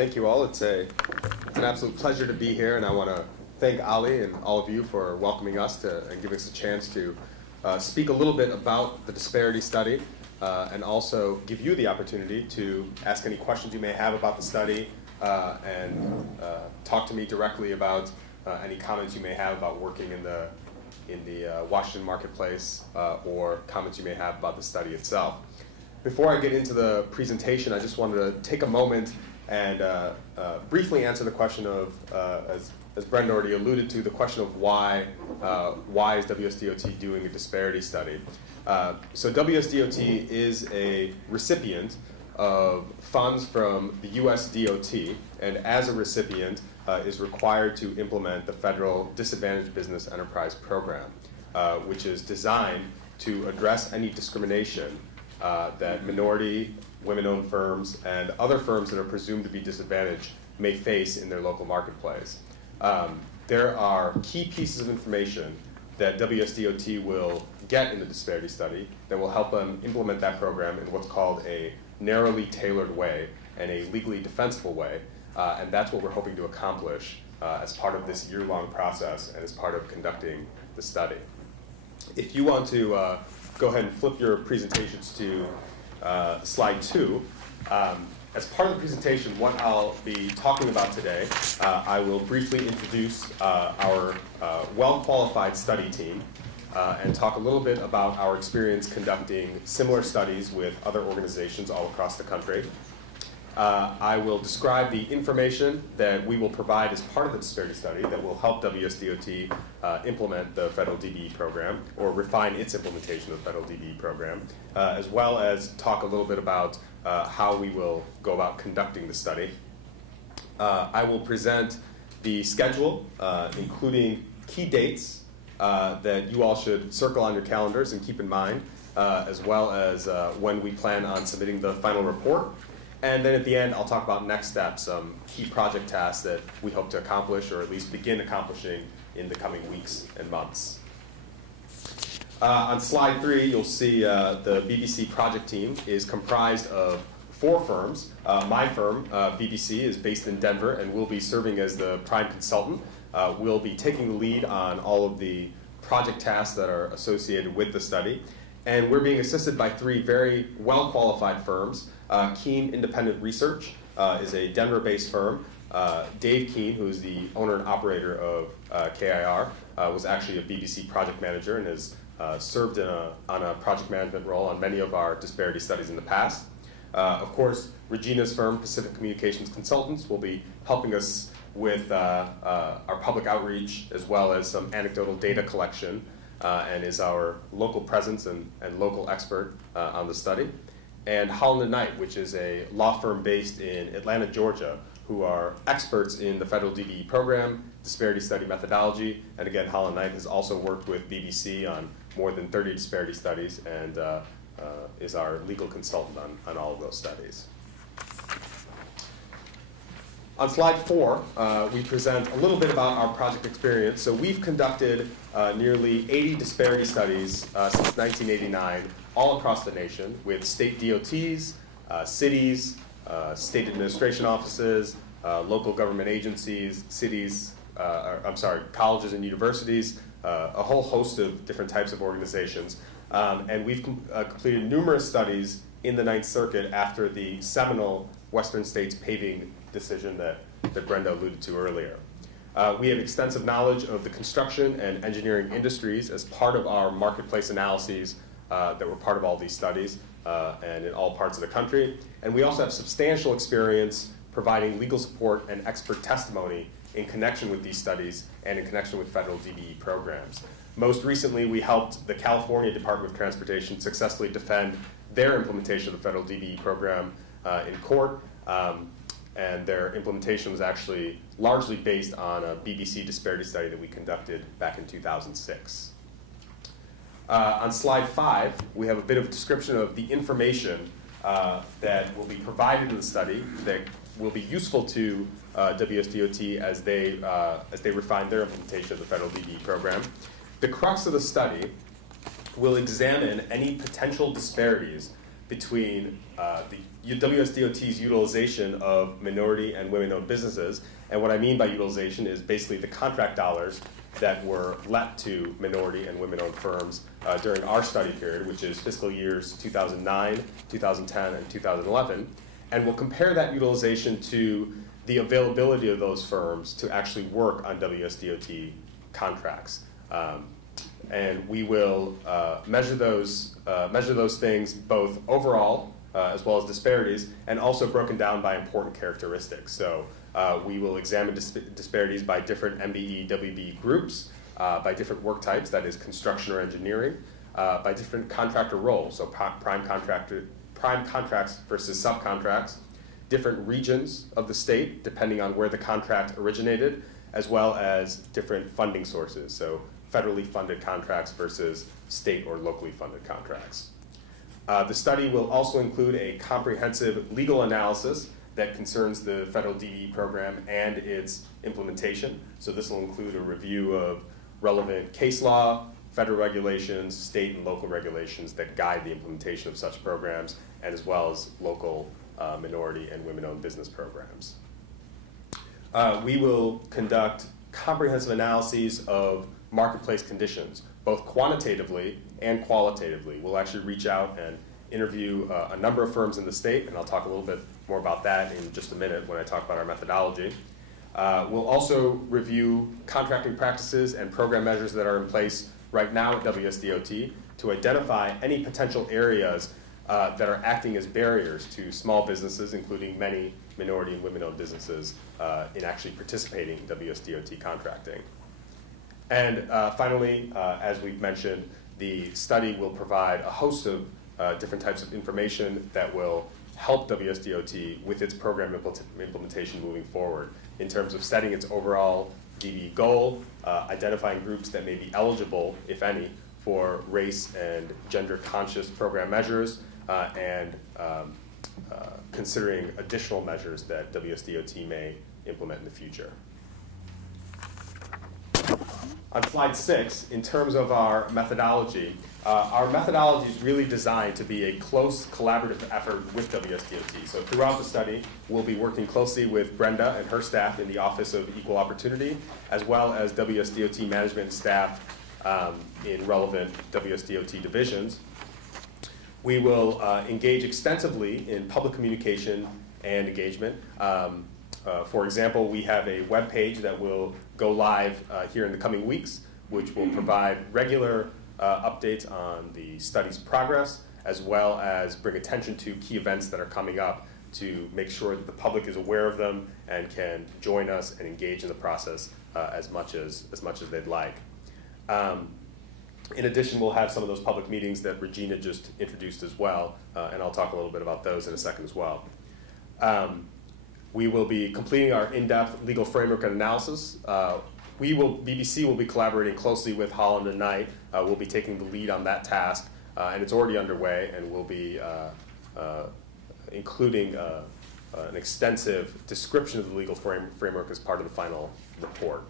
Thank you all. It's an absolute pleasure to be here, and I want to thank Ali and all of you for welcoming us and giving us a chance to speak a little bit about the disparity study and also give you the opportunity to ask any questions you may have about the study and talk to me directly about any comments you may have about working in the Washington marketplace or comments you may have about the study itself. Before I get into the presentation, I just wanted to take a moment and briefly answer the question of, as Brenda already alluded to, the question of why is WSDOT doing a disparity study? So WSDOT is a recipient of funds from the US DOT, and as a recipient is required to implement the Federal Disadvantaged Business Enterprise Program, which is designed to address any discrimination that minority, women-owned firms, and other firms that are presumed to be disadvantaged may face in their local marketplace. There are key pieces of information that WSDOT will get in the disparity study that will help them implement that program in what's called a narrowly tailored way and a legally defensible way, and that's what we're hoping to accomplish as part of this year-long process and as part of conducting the study. If you want to go ahead and flip your presentations to slide 2. As part of the presentation, what I'll be talking about today, I will briefly introduce our well-qualified study team and talk a little bit about our experience conducting similar studies with other organizations all across the country. I will describe the information that we will provide as part of the disparity study that will help WSDOT implement the federal DBE program or refine its implementation of the federal DBE program, as well as talk a little bit about how we will go about conducting the study. I will present the schedule, including key dates that you all should circle on your calendars and keep in mind, as well as when we plan on submitting the final report. And then at the end, I'll talk about next steps, some key project tasks that we hope to accomplish or at least begin accomplishing in the coming weeks and months. On slide 3, you'll see the BBC project team is comprised of 4 firms. My firm, BBC, is based in Denver and will be serving as the prime consultant. We'll be taking the lead on all of the project tasks that are associated with the study. And we're being assisted by 3 very well-qualified firms. Keene Independent Research is a Denver-based firm. Dave Keene, who is the owner and operator of KIR, was actually a BBC project manager and has served on a project management role on many of our disparity studies in the past. Of course, Regina's firm, Pacific Communications Consultants, will be helping us with our public outreach as well as some anecdotal data collection and is our local presence and local expert on the study. And Holland & Knight, which is a law firm based in Atlanta, Georgia, who are experts in the federal DBE program, disparity study methodology, and again, Holland & Knight has also worked with BBC on more than 30 disparity studies and is our legal consultant on all of those studies. On slide 4, we present a little bit about our project experience. So we've conducted nearly 80 disparity studies since 1989, all across the nation, with state DOTs, cities, state administration offices, local government agencies, cities, colleges and universities, a whole host of different types of organizations. And we've completed numerous studies in the Ninth Circuit after the seminal Western States paving decision that Brenda alluded to earlier. We have extensive knowledge of the construction and engineering industries as part of our marketplace analyses that were part of all these studies and in all parts of the country. And we also have substantial experience providing legal support and expert testimony in connection with these studies and in connection with federal DBE programs. Most recently, we helped the California Department of Transportation successfully defend their implementation of the federal DBE program in court. And their implementation was actually largely based on a BBC disparity study that we conducted back in 2006. On slide 5, we have a bit of a description of the information that will be provided in the study that will be useful to WSDOT as they refine their implementation of the federal DBE program. The crux of the study will examine any potential disparities between the WSDOT's utilization of minority and women-owned businesses. And what I mean by utilization is basically the contract dollars that were let to minority and women-owned firms during our study period, which is fiscal years 2009, 2010, and 2011. And we'll compare that utilization to the availability of those firms to actually work on WSDOT contracts. And we will measure those things both overall as well as disparities, and also broken down by important characteristics. So we will examine disparities by different MBE, WB groups, by different work types, that is construction or engineering, by different contractor roles, so prime contracts versus subcontracts, different regions of the state, depending on where the contract originated, as well as different funding sources, so federally funded contracts versus state or locally funded contracts. The study will also include a comprehensive legal analysis that concerns the federal DE program and its implementation. So this will include a review of relevant case law, federal regulations, state and local regulations that guide the implementation of such programs, and as well as local minority and women-owned business programs. We will conduct comprehensive analyses of marketplace conditions, both quantitatively and qualitatively. We'll actually reach out and interview a number of firms in the state, and I'll talk a little bit more about that in just a minute when I talk about our methodology. We'll also review contracting practices and program measures that are in place right now at WSDOT to identify any potential areas that are acting as barriers to small businesses, including many minority and women-owned businesses, in actually participating in WSDOT contracting. And finally, as we've mentioned, the study will provide a host of different types of information that will help WSDOT with its program implementation moving forward in terms of setting its overall DB goal, identifying groups that may be eligible, if any, for race and gender conscious program measures, and considering additional measures that WSDOT may implement in the future. On slide 6, in terms of our methodology is really designed to be a close collaborative effort with WSDOT. So throughout the study, we'll be working closely with Brenda and her staff in the Office of Equal Opportunity, as well as WSDOT management staff in relevant WSDOT divisions. We will engage extensively in public communication and engagement. For example, we have a web page that will go live here in the coming weeks, which will provide regular updates on the study's progress, as well as bring attention to key events that are coming up to make sure that the public is aware of them and can join us and engage in the process as much as they'd like. In addition, we'll have some of those public meetings that Regina just introduced as well, and I'll talk a little bit about those in a second as well. We will be completing our in-depth legal framework and analysis. BBC will be collaborating closely with Holland and Knight. We'll be taking the lead on that task, and it's already underway, and we'll be including an extensive description of the legal framework as part of the final report.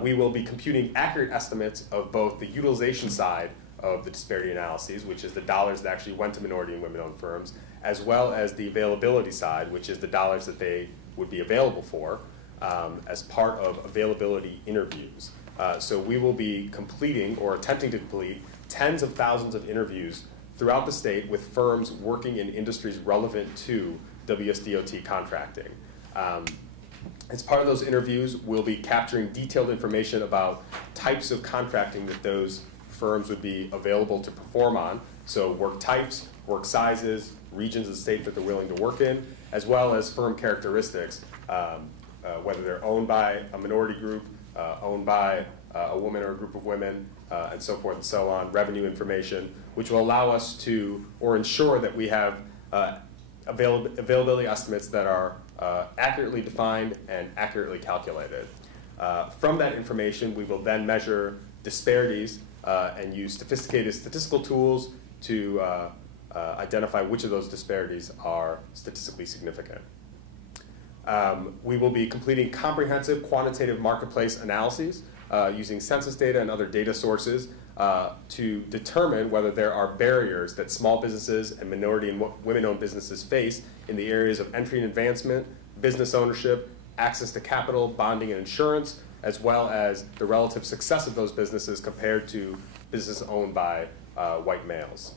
We will be computing accurate estimates of both the utilization side of the disparity analyses, which is the dollars that actually went to minority and women-owned firms, as well as the availability side, which is the dollars that they would be available for as part of availability interviews. So we will be completing or attempting to complete tens of thousands of interviews throughout the state with firms working in industries relevant to WSDOT contracting. As part of those interviews, we'll be capturing detailed information about types of contracting that those firms would be available to perform on, so work types, work sizes, regions of the state that they're willing to work in, as well as firm characteristics, whether they're owned by a minority group, owned by a woman or a group of women, and so forth and so on, revenue information, which will allow us to, or ensure that we have availability estimates that are accurately defined and accurately calculated. From that information, we will then measure disparities and use sophisticated statistical tools to identify which of those disparities are statistically significant. We will be completing comprehensive quantitative marketplace analyses using census data and other data sources to determine whether there are barriers that small businesses and minority and women-owned businesses face in the areas of entry and advancement, business ownership, access to capital, bonding and insurance, as well as the relative success of those businesses compared to businesses owned by white males.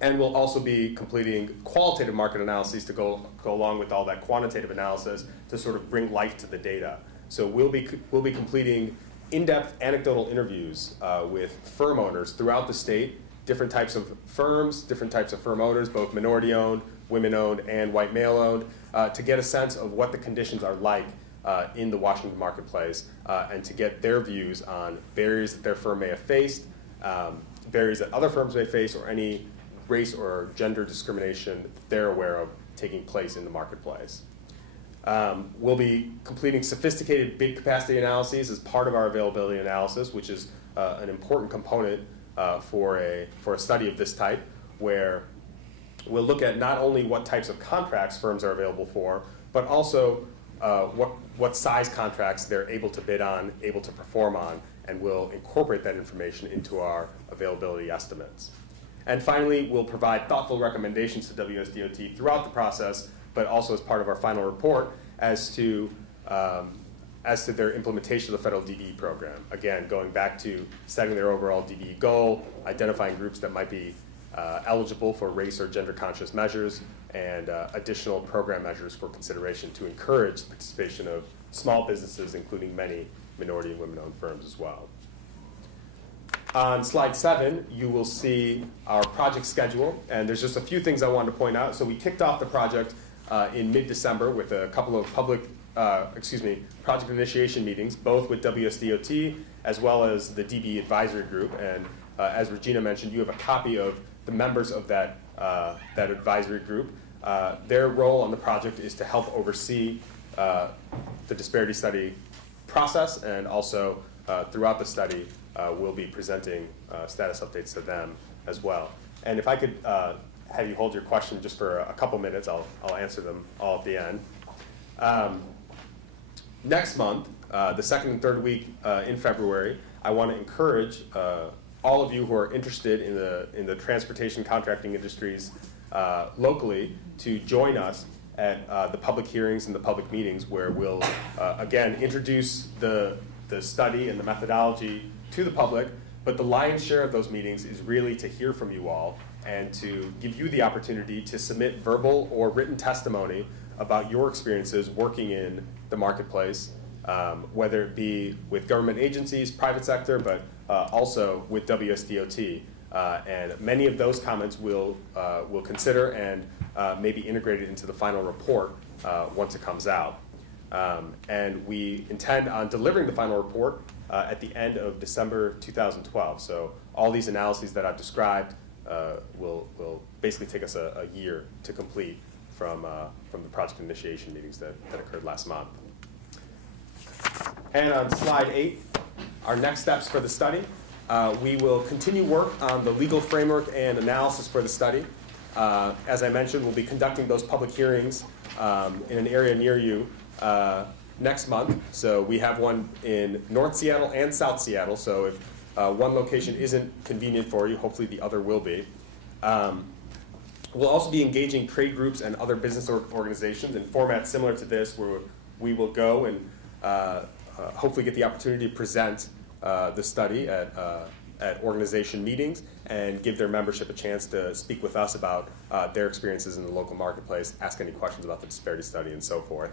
And we'll also be completing qualitative market analyses to go along with all that quantitative analysis to sort of bring life to the data. So we'll be completing in-depth anecdotal interviews with firm owners throughout the state, different types of firms, different types of firm owners, both minority-owned, women-owned, and white male-owned, to get a sense of what the conditions are like in the Washington marketplace, and to get their views on barriers that their firm may have faced, barriers that other firms may face, or any race or gender discrimination they're aware of taking place in the marketplace. We'll be completing sophisticated bid capacity analyses as part of our availability analysis, which is an important component for a study of this type, where we'll look at not only what types of contracts firms are available for, but also what size contracts they're able to bid on, able to perform on, and we'll incorporate that information into our availability estimates. And finally, we'll provide thoughtful recommendations to WSDOT throughout the process, but also as part of our final report as to their implementation of the federal DBE program. Again, going back to setting their overall DBE goal, identifying groups that might be eligible for race or gender conscious measures, and additional program measures for consideration to encourage the participation of small businesses, including many minority and women-owned firms as well. On slide 7, you will see our project schedule, and there's just a few things I wanted to point out. So we kicked off the project in mid-December with a couple of project initiation meetings, both with WSDOT as well as the DBE advisory group. And as Regina mentioned, you have a copy of the members of that advisory group. Their role on the project is to help oversee the disparity study process, and also throughout the study, we'll be presenting status updates to them as well. And if I could have you hold your question just for a couple minutes, I'll answer them all at the end. Next month, the second and third week in February, I want to encourage all of you who are interested in the transportation contracting industries locally to join us at the public hearings and the public meetings, where we'll again introduce the study and the methodology to the public, but the lion's share of those meetings is really to hear from you all and to give you the opportunity to submit verbal or written testimony about your experiences working in the marketplace, whether it be with government agencies, private sector, but also with WSDOT. And many of those comments we'll consider and maybe integrate it into the final report once it comes out. And we intend on delivering the final report at the end of December 2012. So all these analyses that I've described will basically take us a year to complete from the project initiation meetings that occurred last month. And on slide 8, our next steps for the study. We will continue work on the legal framework and analysis for the study. As I mentioned, we'll be conducting those public hearings in an area near you next month. So we have one in North Seattle and South Seattle. So if one location isn't convenient for you, hopefully the other will be. We'll also be engaging trade groups and other business organizations in formats similar to this, where we will go and hopefully get the opportunity to present the study at organization meetings and give their membership a chance to speak with us about their experiences in the local marketplace, ask any questions about the disparity study, and so forth.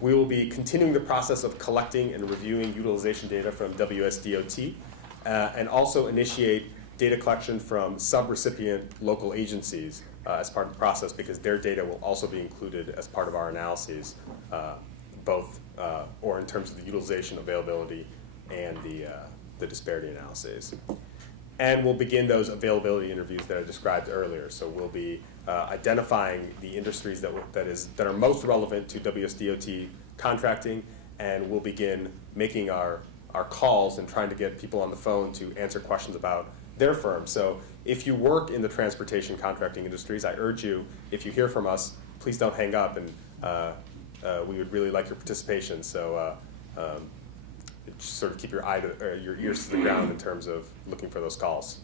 We will be continuing the process of collecting and reviewing utilization data from WSDOT, and also initiate data collection from sub-recipient local agencies as part of the process, because their data will also be included as part of our analyses, both or in terms of the utilization, availability, and the disparity analyses. And we'll begin those availability interviews that I described earlier. So we'll be identifying the industries that are most relevant to WSDOT contracting, and we'll begin making our calls and trying to get people on the phone to answer questions about their firm. So if you work in the transportation contracting industries, I urge you, if you hear from us, please don't hang up, and we would really like your participation. So sort of keep your ears to the ground in terms of looking for those calls.